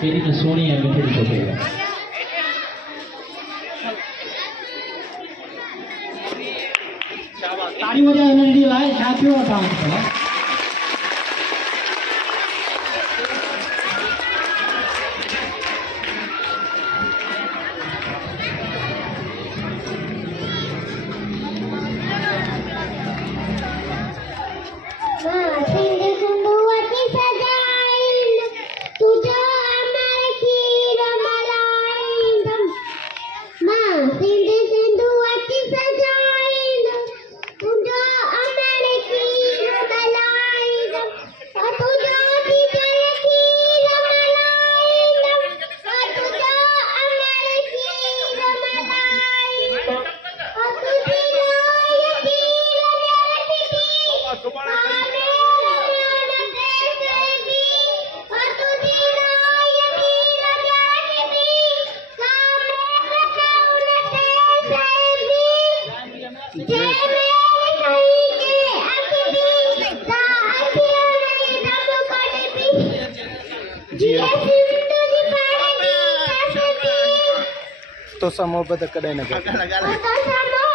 peri Sony है मिठड़ी सोपेगा ताली मध्ये विनंती आहे छाती वाटा तो समोर बदक कडे नका